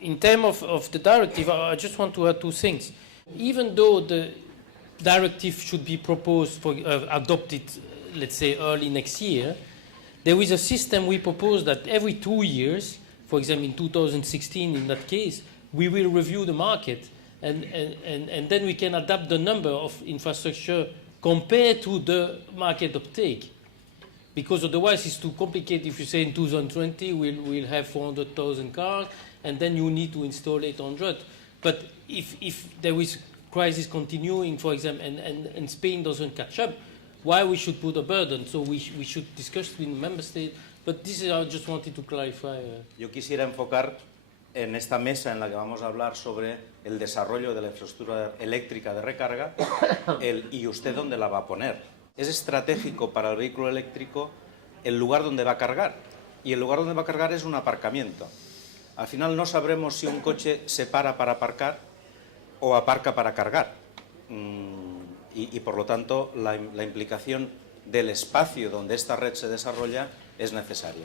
in terms of the directive, I just want to add two things. Even though the directive should be proposed for adopted, let's say, early next year, there is a system we propose that every 2 years, for example, in 2016, in that case, we will review the market, and then we can adapt the number of infrastructure compared to the market uptake. Because otherwise it's too complicated. If you say in 2020 we'll have 400,000 cars, and then you need to install 800. But if there is crisis continuing, for example, and Spain doesn't catch up, why we should put a burden? So we should discuss with the member state. But this is, I just wanted to clarify. Yo quisiera enfocar en esta mesa en la que vamos a hablar sobre el desarrollo de la infraestructura eléctrica de recarga, y usted dónde la va a poner. Es estratégico para el vehículo eléctrico el lugar donde va a cargar, y el lugar donde va a cargar es un aparcamiento. Al final no sabremos si un coche se para aparcar o aparca para cargar, y por lo tanto la implicación del espacio donde esta red se desarrolla es necesaria.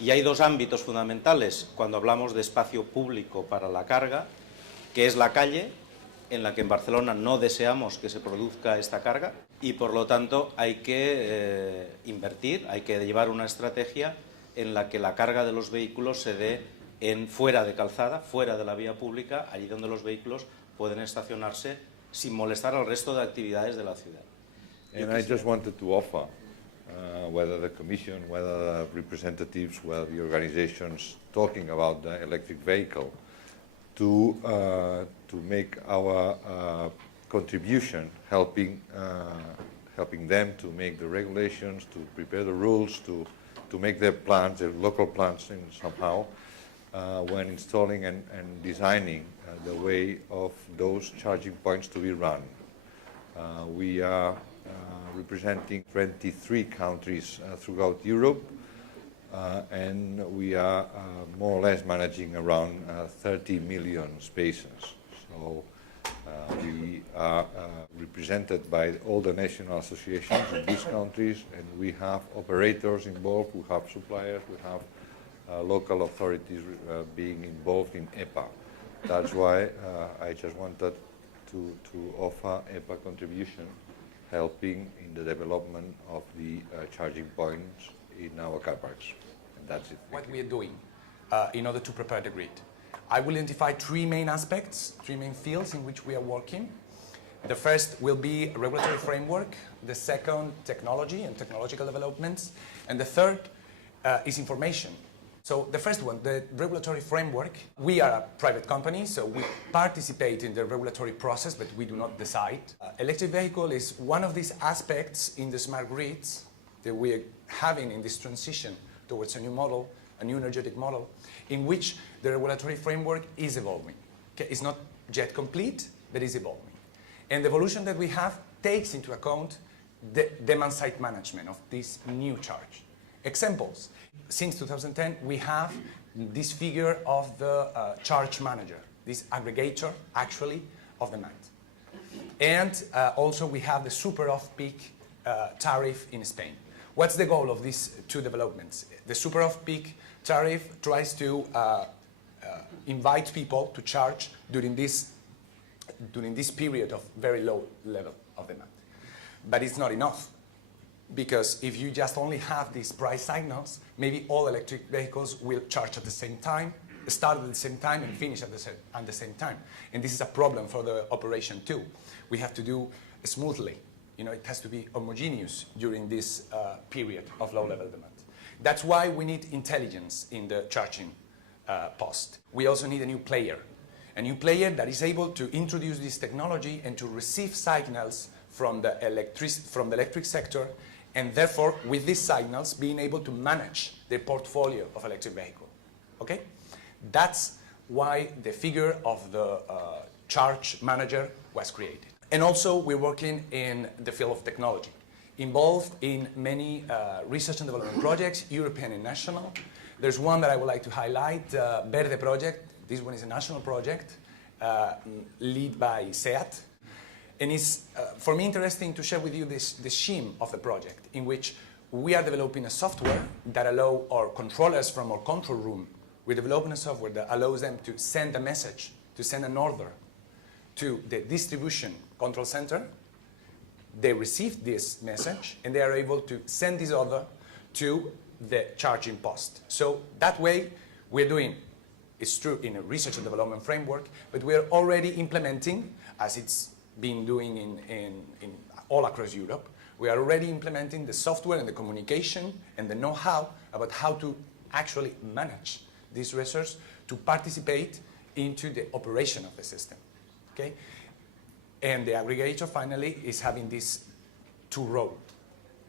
Y hay dos ámbitos fundamentales cuando hablamos de espacio público para la carga, que es la calle, en la que en Barcelona no deseamos que se produzca esta carga, y por lo tanto hay que invertir, hay que llevar una estrategia en la que la carga de los vehículos se dé fuera de calzada, fuera de la vía pública, allí donde los vehículos pueden estacionarse sin molestar al resto de actividades de la ciudad. And I just wanted to offer, whether the Commission, whether the representatives, whether the organizations talking about the electric vehicle, to make our contribution, helping them to make the regulations, to prepare the rules, to make their plans, their local plans somehow, when installing and designing the way of those charging points to be run. We are representing 23 countries throughout Europe, and we are more or less managing around 30 million spaces. So we are represented by all the national associations in these countries, and we have operators involved, we have suppliers, we have local authorities being involved in EPA. That's why I just wanted to offer EPA contribution, helping in the development of the charging points in our car parks. And that's it. What we are doing in order to prepare the grid. I will identify three main aspects, three main fields in which we are working. The first will be a regulatory framework, the second, technology and technological developments, and the third is information. So the first one, the regulatory framework, we are a private company, so we participate in the regulatory process, but we do not decide. Electric vehicle is one of these aspects in the smart grids that we are having in this transition towards a new model, a new energetic model, in which the regulatory framework is evolving. Okay? It's not yet complete, but is evolving. And the evolution that we have takes into account the demand-side management of this new charge. Examples. Since 2010, we have this figure of the charge manager, this aggregator, actually, of demand. And also we have the super off-peak tariff in Spain. What's the goal of these two developments? The super off-peak tariff tries to invite people to charge during this period of very low level of demand. But it's not enough. Because if you just only have these price signals, maybe all electric vehicles will charge at the same time, start at the same time, and finish at the same time. And this is a problem for the operation too. We have to do smoothly. You know, it has to be homogeneous during this period of low-level demand. That's why we need intelligence in the charging post. We also need a new player that is able to introduce this technology and to receive signals from the electric sector, and therefore, with these signals, being able to manage the portfolio of electric vehicle. Okay? That's why the figure of the charge manager was created. And also, we're working in the field of technology, involved in many research and development projects, European and national. There's one that I would like to highlight, Verde project. This one is a national project, led by SEAT. And it's, for me, interesting to share with you the scheme of the project, in which we are developing a software that allows our controllers from our control room we're developing a software that allows them to send a message, to send an order to the distribution control center. They receive this message and they are able to send this order to the charging post. So that way we're doing, it's true in a research and development framework, but we're already implementing, as it's been doing in all across Europe, we are already implementing the software and the communication and the know-how about how to actually manage this resource to participate into the operation of the system. Okay? And the aggregator finally is having this two roles.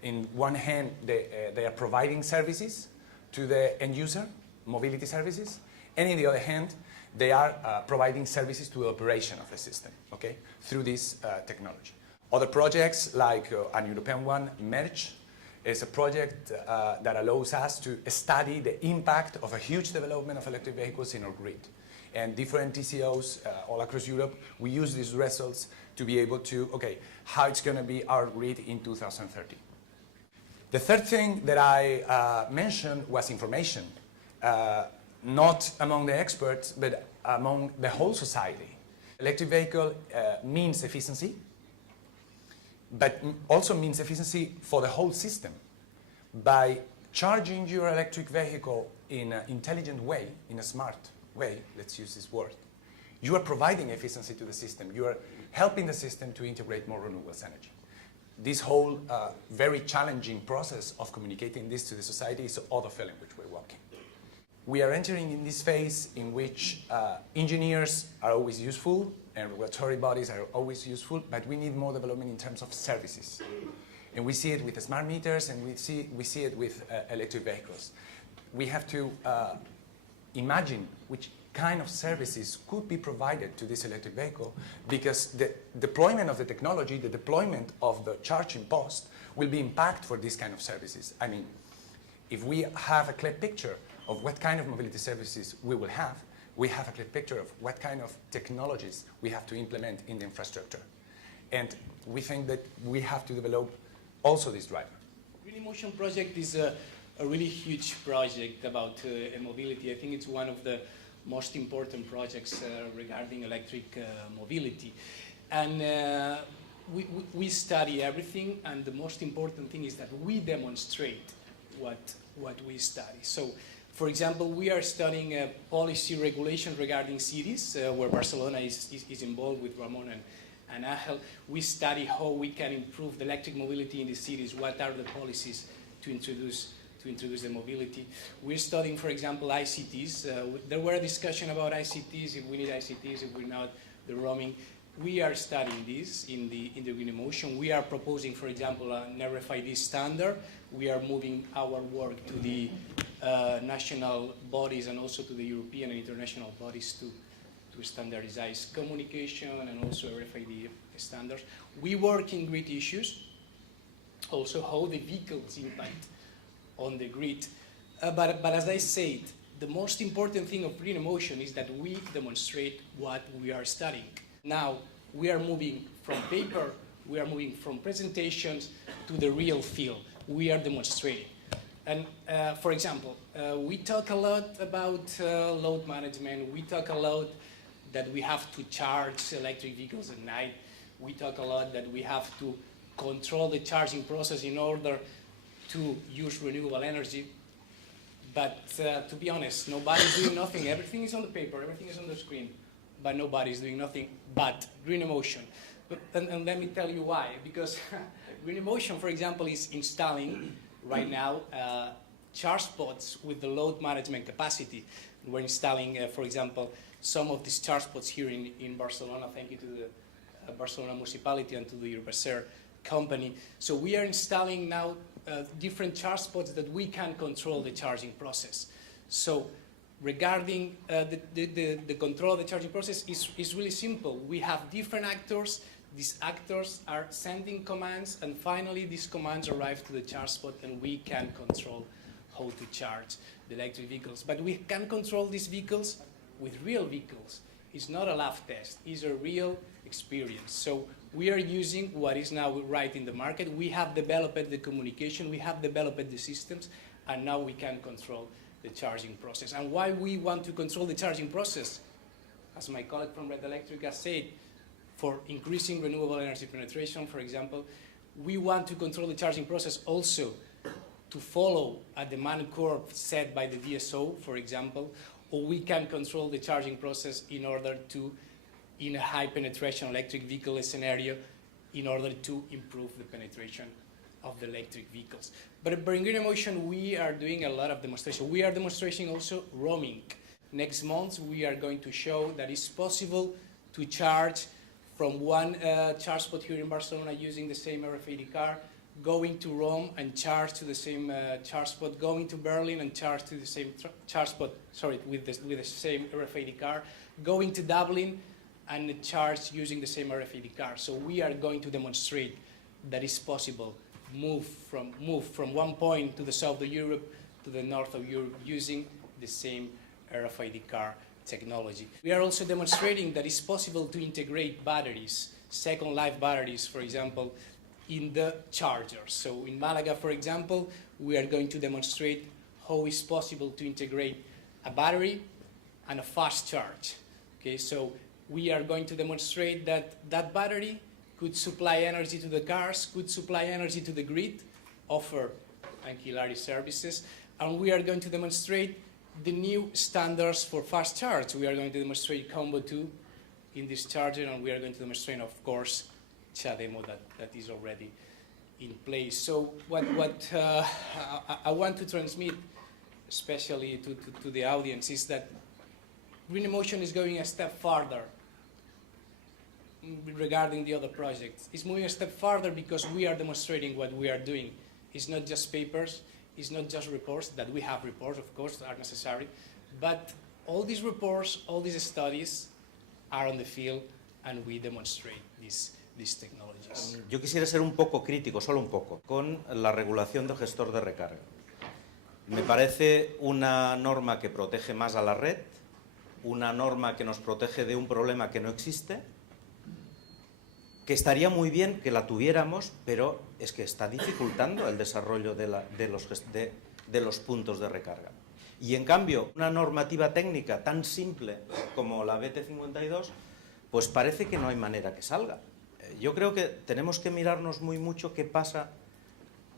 In one hand, they are providing services to the end user, mobility services, and in the other hand, they are providing services to the operation of the system, okay, through this technology. Other projects, like an European one, MERGE, is a project that allows us to study the impact of a huge development of electric vehicles in our grid. And different TCOs all across Europe, we use these results to be able to, okay, how it's going to be our grid in 2030. The third thing that I mentioned was information, not among the experts, but among the whole society. Electric vehicle means efficiency, but also means efficiency for the whole system. By charging your electric vehicle in an intelligent way, in a smart way, let's use this word, you are providing efficiency to the system. You are helping the system to integrate more renewables energy. This whole very challenging process of communicating this to the society is the other field in which we're working. We are entering in this phase in which engineers are always useful and regulatory bodies are always useful, but we need more development in terms of services. And we see it with the smart meters and we see it with electric vehicles. We have to imagine which kind of services could be provided to this electric vehicle, because the deployment of the technology, the deployment of the charging post will be impact for these kind of services. I mean, if we have a clear picture of what kind of mobility services we will have, we have a clear picture of what kind of technologies we have to implement in the infrastructure. And we think that we have to develop also this driver. Green Emotion project is a really huge project about mobility. I think it's one of the most important projects regarding electric mobility. And we study everything, and the most important thing is that we demonstrate what we study. So, for example, we are studying a policy regulation regarding cities, where Barcelona is involved with Ramon and Angel. We study how we can improve the electric mobility in the cities, what are the policies to introduce the mobility. We're studying, for example, ICTs. There were a discussion about ICTs, if we need ICTs, if we're not, the roaming. We are studying this in the Green Emotion. We are proposing, for example, an RFID standard. We are moving our work to the national bodies and also to the European and international bodies to standardize communication and also RFID standards. We work in grid issues, also how the vehicles impact on the grid. But as I said, the most important thing of Green Emotion is that we demonstrate what we are studying. Now, we are moving from paper, we are moving from presentations to the real field. We are demonstrating. And for example, we talk a lot about load management. We talk a lot that we have to charge electric vehicles at night. We talk a lot that we have to control the charging process in order to use renewable energy. But to be honest, nobody's doing nothing. Everything is on the paper, everything is on the screen, but nobody's doing nothing but Green Emotion. And let me tell you why. Because Green Emotion, for example, is installing right now charge spots with the load management capacity. We're installing, for example, some of these charge spots here in Barcelona, thank you to the Barcelona municipality and to the Urbacer company. So we are installing now different charge spots that we can control the charging process. So regarding the control of the charging process is really simple. We have different actors. These actors are sending commands, and finally these commands arrive to the charge spot, and we can control how to charge the electric vehicles. But we can control these vehicles with real vehicles. It's not a lab test. It's a real experience. So we are using what is now right in the market. We have developed the communication. We have developed the systems, and now we can control the charging process. And why we want to control the charging process? As my colleague from Red Eléctrica said, for increasing renewable energy penetration, for example, we want to control the charging process also to follow a demand curve set by the DSO, for example, or we can control the charging process in order to, in a high penetration electric vehicle scenario, in order to improve the penetration of the electric vehicles. But at Green Emotion, we are doing a lot of demonstration. We are demonstrating also roaming. Next month, we are going to show that it's possible to charge from one charge spot here in Barcelona using the same RFID card, going to Rome and charge to the same charge spot, going to Berlin and charge to the same charge spot, sorry, with the same RFID card, going to Dublin and charge using the same RFID card. So we are going to demonstrate that it's possible move from one point to the south of Europe to the north of Europe using the same RFID card technology. We are also demonstrating that it's possible to integrate batteries, second life batteries, for example, in the chargers. So in Malaga, for example, we are going to demonstrate how it's possible to integrate a battery and a fast charge. Okay, so we are going to demonstrate that that battery could supply energy to the cars, could supply energy to the grid, offer ancillary services, and we are going to demonstrate the new standards for fast charge. We are going to demonstrate Combo 2 in this charger, and we are going to demonstrate, of course, CHAdeMO that is already in place. So what I want to transmit, especially to the audience, is that Green Emotion is going a step farther regarding the other projects. It's moving a step farther because we are demonstrating what we are doing. It's not just papers, it's not just reports, that we have reports, of course, that are necessary, but all these reports, all these studies are on the field and we demonstrate these technologies. Yo quisiera ser un poco crítico, solo un poco, con la regulación del gestor de recarga. Me parece una norma que protege más a la red, una norma que nos protege de un problema que no existe, que estaría muy bien que la tuviéramos, pero es que está dificultando el desarrollo de los puntos de recarga. Y en cambio, una normativa técnica tan simple como la BT52, pues parece que no hay manera que salga. Yo creo que tenemos que mirarnos muy mucho qué pasa,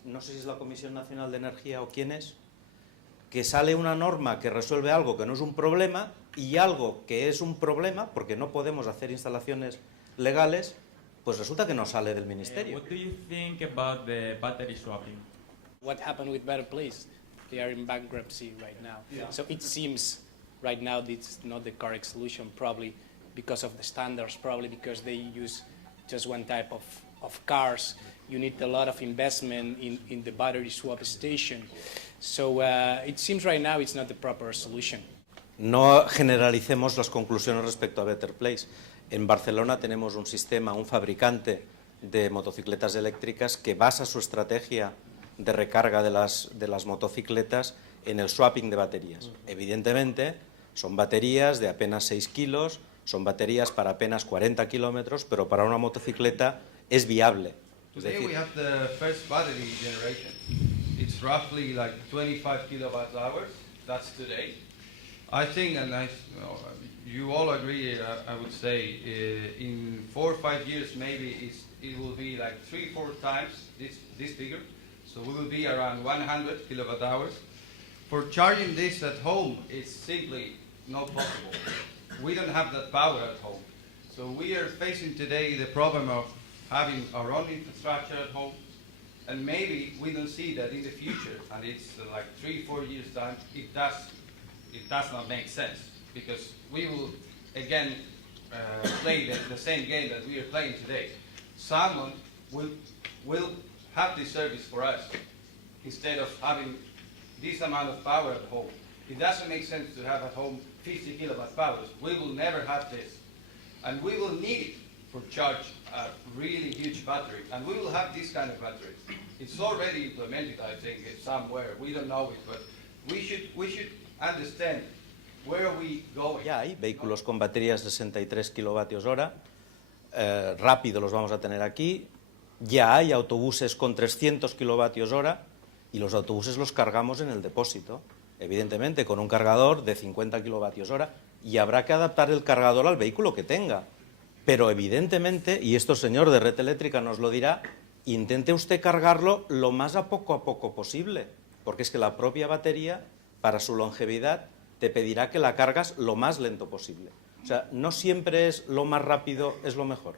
no sé si es la Comisión Nacional de Energía o quién es, que sale una norma que resuelve algo que no es un problema y algo que es un problema, porque no podemos hacer instalaciones legales, pues resulta que no sale del ministerio. What do you think about the battery swapping? What happened with Better Place? They are in bankruptcy right now. Yeah. So it seems right now it's not the correct solution, probably because of the standards, probably because they use just one type of cars. You need a lot of investment in the battery swap station. So it seems right now it's not the proper solution. No generalicemos las conclusiones respecto a Better Place. En Barcelona tenemos un sistema, un fabricante de motocicletas eléctricas que basa su estrategia de recarga de las motocicletas en el swapping de baterías. Evidentemente, son baterías de apenas 6 kilos, son baterías para apenas 40 kilómetros, pero para una motocicleta es viable. Today we have the first battery generation. It's roughly like 25 kilowatt hours. That's today. I think, and you all agree, I would say, in 4 or 5 years maybe it will be like 3-4 times this figure. So we will be around 100 kilowatt hours. For charging this at home, it's simply not possible. We don't have that power at home. So we are facing today the problem of having our own infrastructure at home, and maybe we don't see that in the future, and it's like 3-4 years time, it does not make sense, because we will again play the same game that we are playing today. Someone will have this service for us instead of having this amount of power at home. It doesn't make sense to have at home 50 kilowatt powers. We will never have this, and we will need it for charge a really huge battery, and we will have this kind of batteries. It's already implemented, I think, somewhere. We don't know it, but we should understand where are we going. Ya hay vehículos con baterías de 63 kilovatios hora, rápido los vamos a tener aquí. Ya hay autobuses con 300 kilovatios hora y los autobuses los cargamos en el depósito. evidentemente con un cargador de 50 kilovatios hora, y habrá que adaptar el cargador al vehículo que tenga. Pero evidentemente, y esto el señor de Red Eléctrica nos lo dirá, intente usted cargarlo lo más a poco posible, porque es que la propia batería, para su longevidad, te pedirá que la cargas lo más lento posible. O sea, no siempre es lo más rápido es lo mejor.